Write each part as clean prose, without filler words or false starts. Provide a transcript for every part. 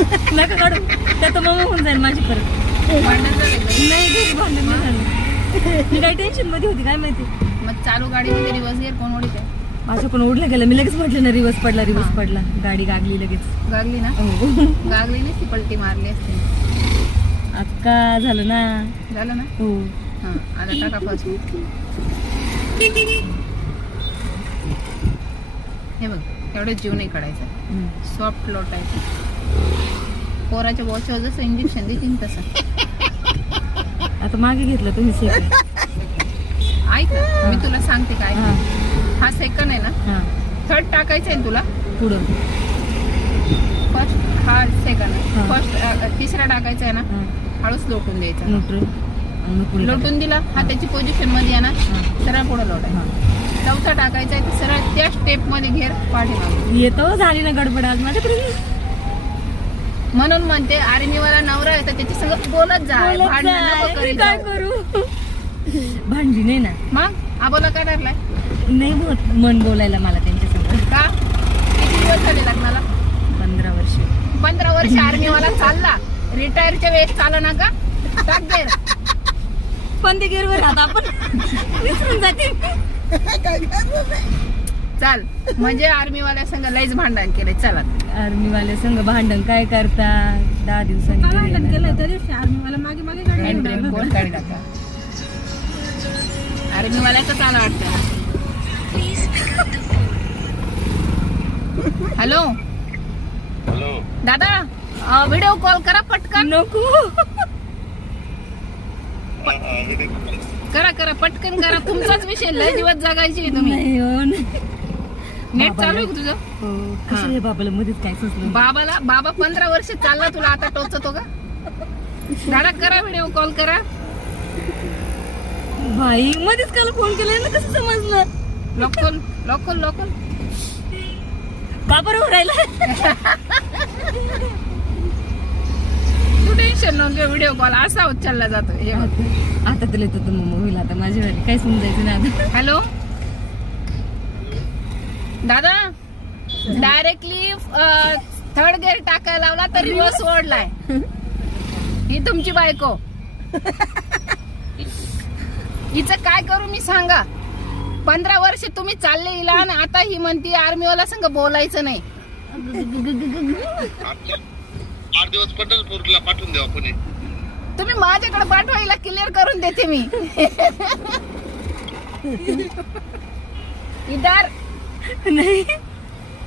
नका काढू त्यात मग होऊन जाईल माझी परत. भांडण झालं घरी. नाही घरी भांडण नाही झालं. मी काय टेन्शन मध्ये होती काय माहिती. मग चालू गाडीमध्ये रिवर्स गिअर कोण ओढीत आहे? माझ्याकडून ओढलं गेलं. मी लगेच म्हटलं ना रिवर्स पडला. गाडी गागली लगेच. गागली ना? हो. गागली नाही ती पलटी मारली असते. आता झालं ना. झालं ना? हो. हा आता टाका फर्स्ट. हे बघ एवढे जीव नाही काढायचा. सॉफ्ट लोटायचं. पोराच्या बॉसवर जसं इंजेक्शन देतील तसं. आता मागे घेतलं तुम्ही सेकंड. ऐक ना मी तुला सांगते काय. हा सेकंड आहे ना? हा थर्ड टाकायचं आहे तुला. पुढं फर्स्ट हा सेकंड आहे. हा. फर्स्ट तिसरा टाकायचा आहे ना? हळूच लोटून द्यायचा. न्यूट्रल लोटून दिला हा त्याची पोझिशन मध्ये आहे ना? सरळ पुढे लोटायचा. चौथा टाकायचा आहे तर सरळ त्या स्टेप मध्ये घेर पाठीमागे. येतो झाली ना गडबड आज माझ्याकडे. म्हणून म्हणते आर्मीवाला नवरा आहे तर त्याच्या संग बोलत जा. भांडण नको करीत काय जाऊ. करू. भांडली नाही ना. मग आबोला काय ठरलाय नाही होत मन बोलायला मला त्यांच्यासमोर. का? किती दिवस झाले लग्नाला? 15 वर्ष. 15 वर्ष आर्मीवाला चालला. रिटायरच्या वेळेस चालला ना का? टाक गेर. पण ते गेअरवर आता आपण विसरून जाते. चाल म्हणजे आर्मीवाल्या संग लईच भांडण केलंय. चला आर्मीवाले संग भांडण काय करतात. 10 दिवसांनी भांडण केलं तरी आर्मीवाला मागे मागे गाडी हँड ब्रेक कोण काढी टाका. आर्मीवाल्याचं चाला वाटतं. हॅलो दादा व्हिडिओ कॉल करा पटकन. नको. करा पटकन करा. तुमचाच विषय लय दिवस जगायची आहे तुम्ही. नाही हो नाही. नेट चालू आहे का तुझं? हो कसं बाबाला मध्येच काय सुचलं. बाबा 15 वर्ष चालला तुला आता टोचतो का? दादा करा व्हिडिओ कॉल करा. भाई मध्येच काल फोन केलाय ना कसं समजलं. लोकल का बरं राहिला. तू टेन्शन नको व्हिडिओ कॉल असा उचलला जातो. हे बघ. आता तुला येतो मग होईल आता माझी वेळी काय समजायचं ना आता. हॅलो दादा डायरेक्टली थर्ड गिअर टाकायला लावला तर रिवर्स ओढलाय. ही तुमची बायको. हिचं काय करू मी सांगा. 15 वर्ष तुम्ही चालले हिला आणि आता ही म्हणती आर्मीवाला संग बोलायचं नाही. 8 दिवस पंढरपूरला पाठवून द्यावा कोणी. तुम्ही माझ्याकडे पाठवायला क्लिअर करून देते मी. इधर नाही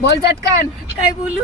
बोल झटकन. काय बोलू.